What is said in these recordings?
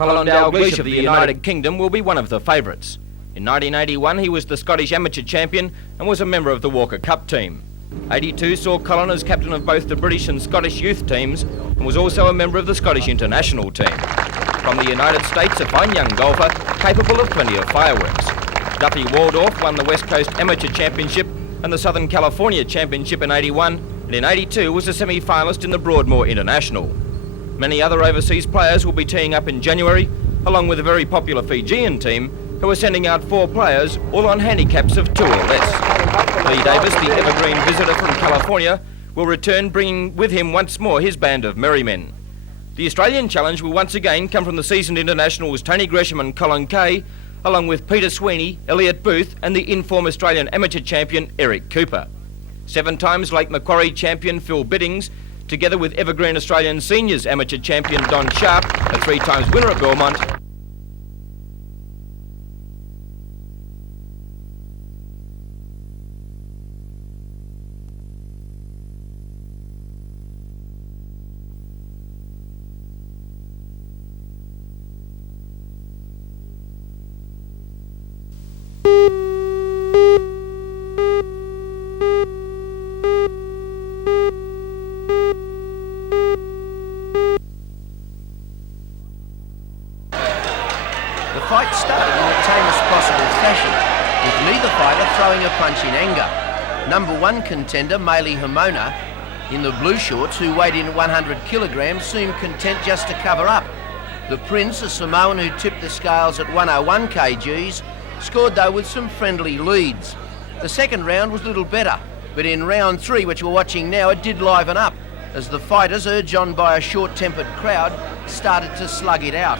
Colin Dalglish of the United Kingdom will be one of the favourites. In 1981 he was the Scottish amateur champion and was a member of the Walker Cup team. 82 saw Colin as captain of both the British and Scottish youth teams and was also a member of the Scottish international team. From the United States, a fine young golfer capable of plenty of fireworks. Duffy Waldorf won the West Coast Amateur Championship and the Southern California Championship in 81, and in 82 was a semi-finalist in the Broadmoor International. Many other overseas players will be teeing up in January, along with a very popular Fijian team, who are sending out 4 players, all on handicaps of 2 or less. Lee Davis, the evergreen visitor from California, will return bringing with him once more his band of merry men. The Australian challenge will once again come from the seasoned internationals Tony Gresham and Colin Kay, along with Peter Sweeney, Elliot Booth and the in-form Australian amateur champion Eric Cooper. 7 times Lake Macquarie champion Phil Biddings, together with evergreen Australian seniors amateur champion Don Sharp, a 3 times winner at Belmont. The fight started in the tamest possible fashion, with neither fighter throwing a punch in anger. Number 1 contender, Maili Hamona, in the blue shorts, who weighed in 100 kilograms, seemed content just to cover up. The Prince, a Samoan who tipped the scales at 101 kgs, scored though with some friendly leads. The second round was little better, but in round 3, which we're watching now, it did liven up, as the fighters, urged on by a short-tempered crowd, started to slug it out.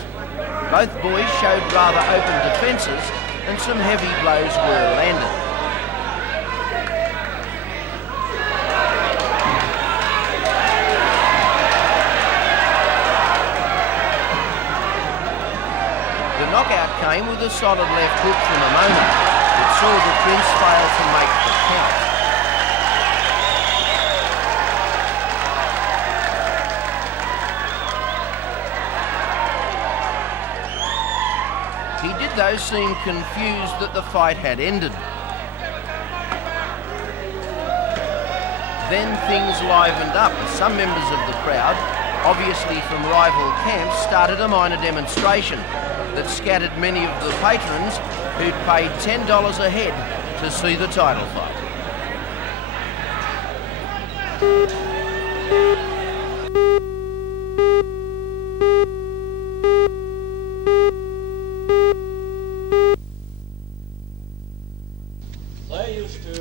Both boys showed rather open defences and some heavy blows were landed. The knockout came with a solid left hook from Hamona, that saw the Prince fail to make the count. He did though seem confused that the fight had ended. Then things livened up as some members of the crowd, obviously from rival camps, started a minor demonstration that scattered many of the patrons who'd paid $10 a head to see the title fight.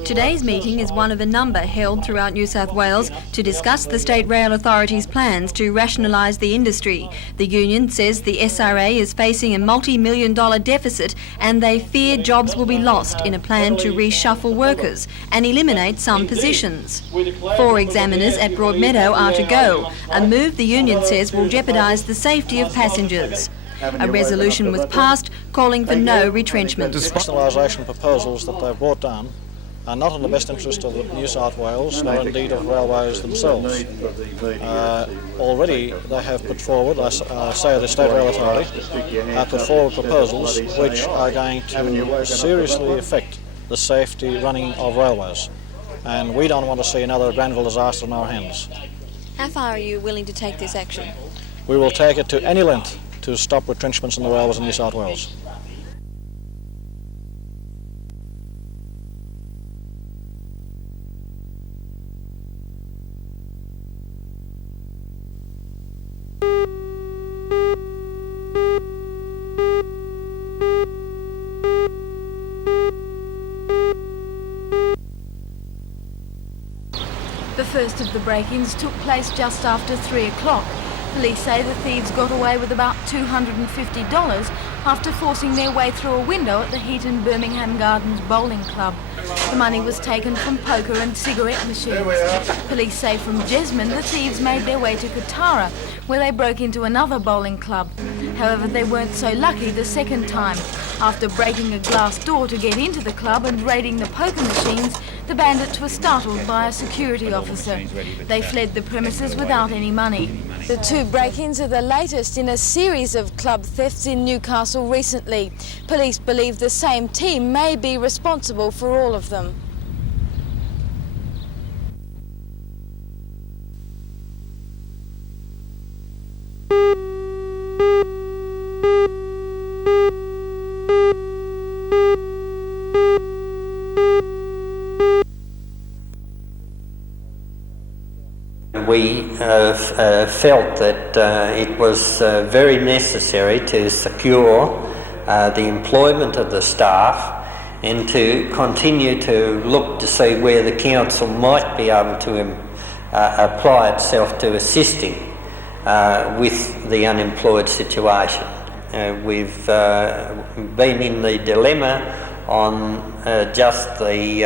Today's meeting is one of a number held throughout New South Wales to discuss the State Rail Authority's plans to rationalise the industry. The union says the SRA is facing a multi-million-dollar deficit and they fear jobs will be lost in a plan to reshuffle workers and eliminate some positions. 4 examiners at Broadmeadow are to go, a move the union says will jeopardise the safety of passengers. A resolution was passed calling for no retrenchment. The rationalisation proposals that they've brought down are not in the best interest of New South Wales, nor indeed of railways themselves. Already they have put forward, I say the State Rail Authority, have put forward proposals which are going to seriously affect the safety running of railways. And we don't want to see another Granville disaster in our hands. How far are you willing to take this action? We will take it to any length to stop retrenchments in the railways in New South Wales. The first of the break-ins took place just after 3 o'clock. Police say the thieves got away with about $250 after forcing their way through a window at the Heaton Birmingham Gardens Bowling Club. The money was taken from poker and cigarette machines. Police say from Jesmond the thieves made their way to Katara, where they broke into another bowling club. However, they weren't so lucky the second time. After breaking a glass door to get into the club and raiding the poker machines, The bandits were startled by a security officer. They fled the premises without any money. The two break-ins are the latest in a series of club thefts in Newcastle recently. Police believe the same team may be responsible for all of them. We felt that it was very necessary to secure the employment of the staff and to continue to look to see where the council might be able to apply itself to assisting with the unemployed situation. We've been in the dilemma on just the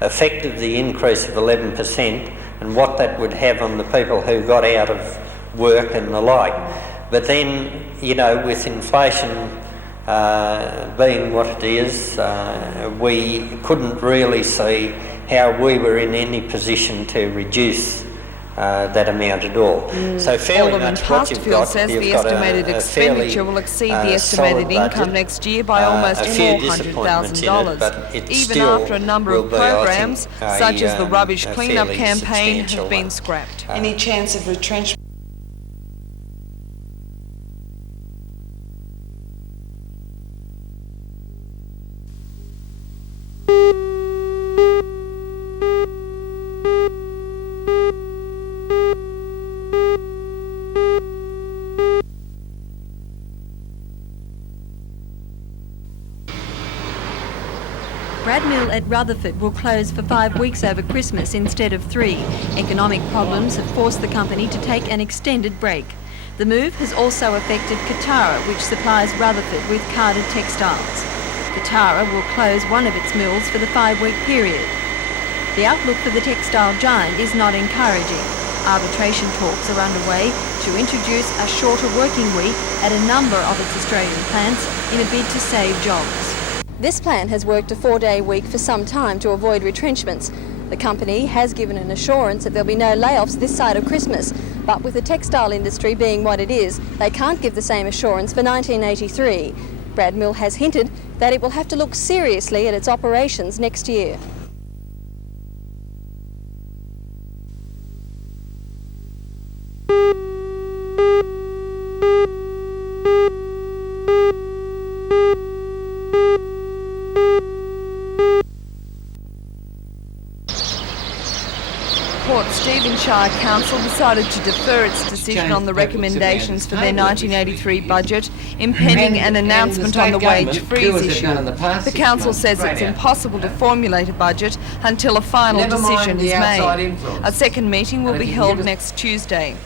effect of the increase of 11% and what that would have on the people who got out of work and the like. But then, you know, with inflation being what it is, we couldn't really see how we were in any position to reduce that amount at all. So fairly Alderman much what you've Parsfield got, says you've the got estimated a expenditure fairly, will exceed the solid estimated income budget, next year by almost a few disappointments in it, $400,000, but it even still after a number will of be, I programs, think, such as the rubbish a clean-up fairly campaign, substantial have been one. scrapped. Any chance of retrenchment? Brad Mill at Rutherford will close for 5 weeks over Christmas instead of 3. Economic problems have forced the company to take an extended break. The move has also affected Katara, which supplies Rutherford with carded textiles. Katara will close one of its mills for the 5-week period. The outlook for the textile giant is not encouraging. Arbitration talks are underway to introduce a shorter working week at a number of its Australian plants in a bid to save jobs. This plan has worked a 4-day week for some time to avoid retrenchments. The company has given an assurance that there'll be no layoffs this side of Christmas, but with the textile industry being what it is, they can't give the same assurance for 1983. Brad Mill has hinted that it will have to look seriously at its operations next year. Port Stephenshire Council decided to defer its decision on the recommendations for their 1983 budget, impending an announcement on the wage freeze issue. The council says it's impossible to formulate a budget until a final decision is made. A second meeting will be held next Tuesday.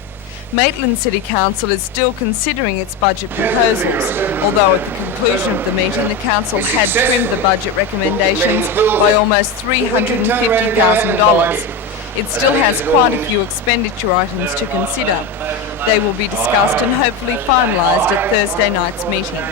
Maitland City Council is still considering its budget proposals, although at the conclusion of the meeting the council had trimmed the budget recommendations by almost $350,000. It still has quite a few expenditure items to consider. They will be discussed and hopefully finalised at Thursday night's meeting.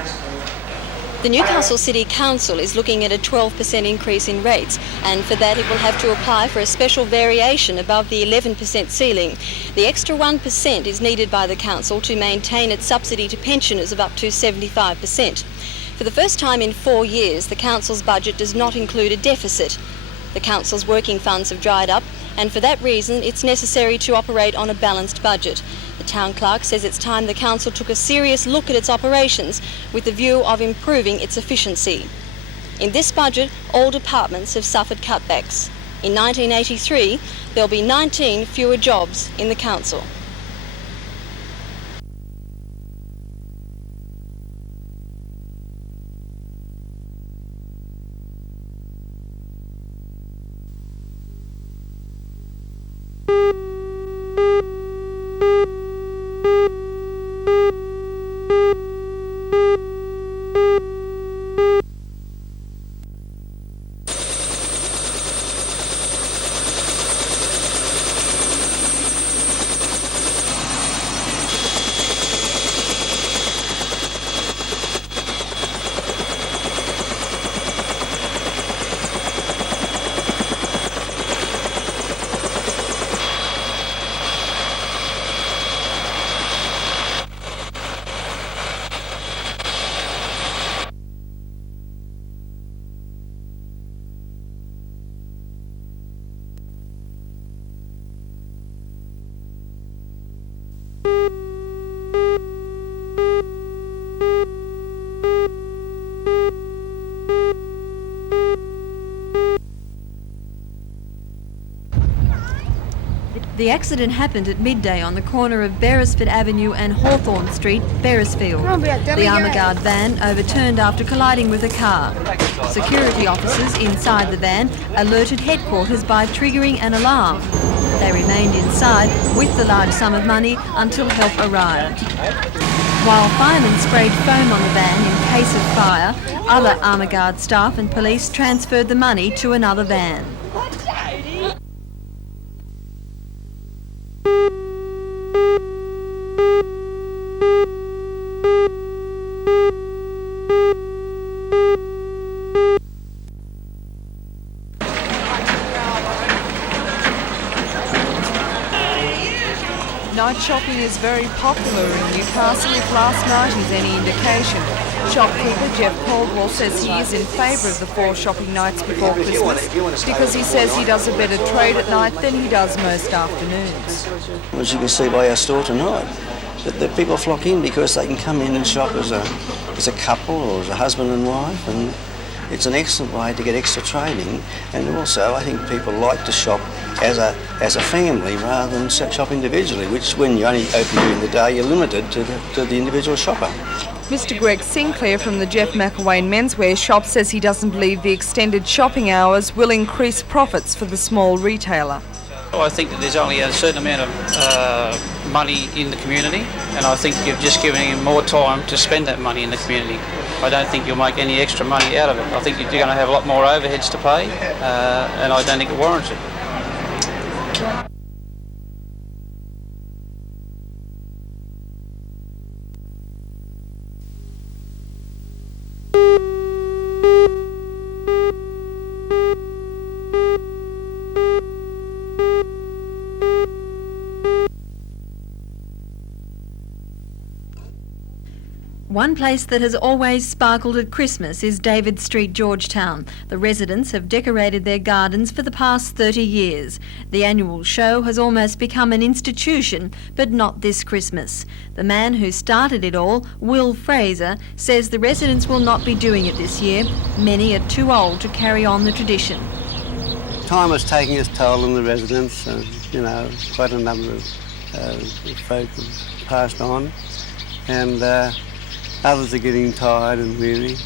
The Newcastle City Council is looking at a 12% increase in rates, and for that it will have to apply for a special variation above the 11% ceiling. The extra 1% is needed by the council to maintain its subsidy to pensioners of up to 75%. For the first time in 4 years, the council's budget does not include a deficit. The council's working funds have dried up, and for that reason it's necessary to operate on a balanced budget. The town clerk says it's time the council took a serious look at its operations with the view of improving its efficiency. In this budget, all departments have suffered cutbacks. In 1983, there'll be 19 fewer jobs in the council. The accident happened at midday on the corner of Beresford Avenue and Hawthorne Street, Beresfield. The armour guard van overturned after colliding with a car. Security officers inside the van alerted headquarters by triggering an alarm. They remained inside with the large sum of money until help arrived. While firemen sprayed foam on the van in case of fire, other armour guard staff and police transferred the money to another van. Night shopping is very popular in Newcastle, if last night is any indication. Shopkeeper Jeff Caldwell says he is in favour of the 4 shopping nights before Christmas because he says he does a better trade at night than he does most afternoons. As you can see by our store tonight, that people flock in because they can come in and shop as a couple or as a husband and wife, and it's an excellent way to get extra trading. And also, I think people like to shop as a family rather than shop individually, which when you only open during the day, you're limited to the individual shopper. Mr Greg Sinclair from the Jeff McElwain menswear shop says he doesn't believe the extended shopping hours will increase profits for the small retailer. I think that there's only a certain amount of money in the community, and I think you're just giving him more time to spend that money in the community. I don't think you'll make any extra money out of it. I think you're going to have a lot more overheads to pay, and I don't think it warrants it. One place that has always sparkled at Christmas is David Street, Georgetown. The residents have decorated their gardens for the past 30 years. The annual show has almost become an institution, but not this Christmas. The man who started it all, Will Fraser, says the residents will not be doing it this year. Many are too old to carry on the tradition. Time is taking its toll on the residents, and quite a number of folk have passed on, and others are getting tired and weary.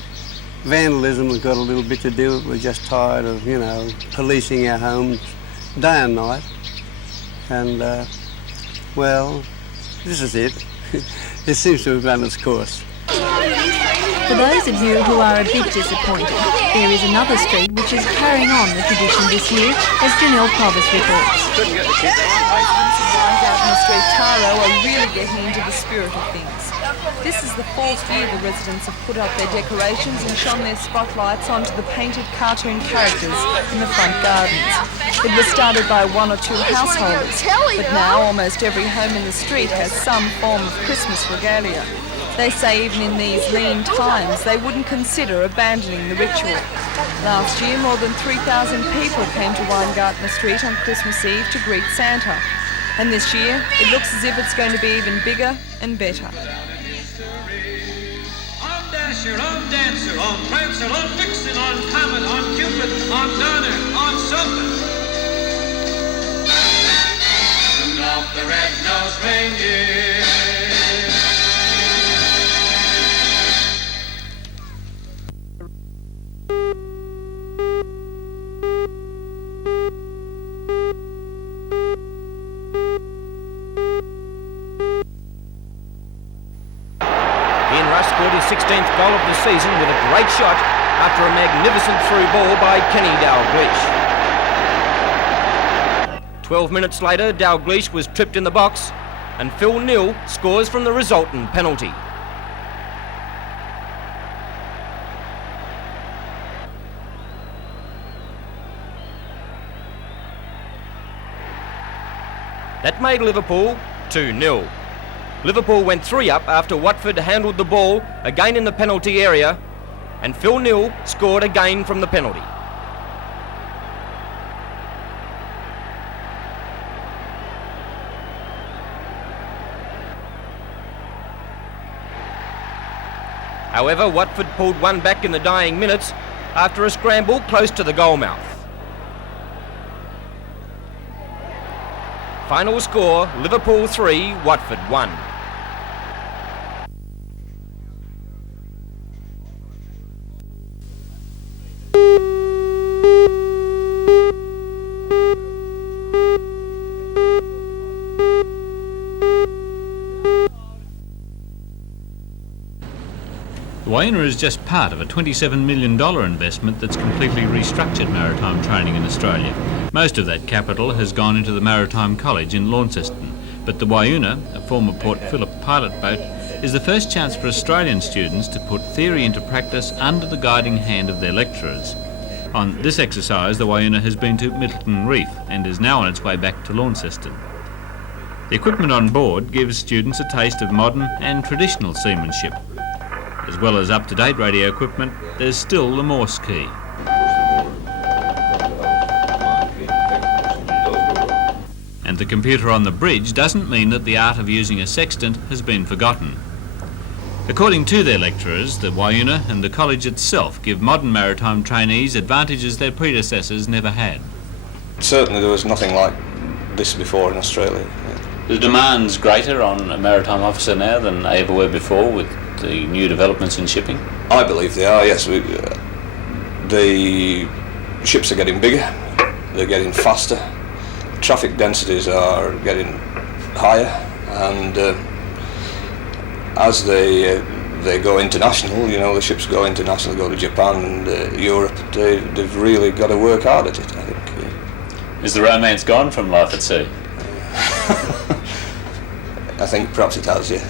Vandalism has got a little bit to do with it. We're just tired of, policing our homes day and night. And, well, this is it. It seems to have run its course. For those of you who are a bit disappointed, there is another street which is carrying on the tradition this year, as Janelle Provis reports. Street Taro are really getting into the spirit of things. This is the 4th year the residents have put up their decorations and shone their spotlights onto the painted cartoon characters in the front gardens. It was started by 1 or 2 householders, but now almost every home in the street has some form of Christmas regalia. They say even in these lean times they wouldn't consider abandoning the ritual. Last year more than 3,000 people came to Weingartner Street on Christmas Eve to greet Santa. And this year, it looks as if it's going to be even bigger and better. On Dasher, on Dancer, on Prancer, on Vixen, on Comet, on Cupid, on Donner, on something. Rudolph the red-nosed reindeer. Scored his 16th goal of the season with a great shot after a magnificent through ball by Kenny Dalglish. 12 minutes later, Dalglish was tripped in the box and Phil Neal scores from the resultant penalty. That made Liverpool 2-0. Liverpool went 3 up after Watford handled the ball again in the penalty area, and Phil Neal scored again from the penalty. However, Watford pulled one back in the dying minutes after a scramble close to the goal mouth. Final score, Liverpool 3, Watford 1. The Wayuna is just part of a $27 million investment that's completely restructured maritime training in Australia. Most of that capital has gone into the Maritime College in Launceston, but the Wayuna, a former Port Phillip pilot boat, is the first chance for Australian students to put theory into practice under the guiding hand of their lecturers. On this exercise, the Wayuna has been to Middleton Reef and is now on its way back to Launceston. The equipment on board gives students a taste of modern and traditional seamanship. As well as up-to-date radio equipment, there's still the Morse key. And the computer on the bridge doesn't mean that the art of using a sextant has been forgotten. According to their lecturers, the Wayuna and the college itself give modern maritime trainees advantages their predecessors never had. Certainly there was nothing like this before in Australia. The demand's greater on a maritime officer now than they ever were before with the new developments in shipping? I believe they are, yes. The ships are getting bigger, they're getting faster, traffic densities are getting higher, and as they go international, you know, the ships go international, go to Japan and Europe, they've really got to work hard at it, I think. Yeah. Is the romance gone from life at sea? I think perhaps it has, yeah.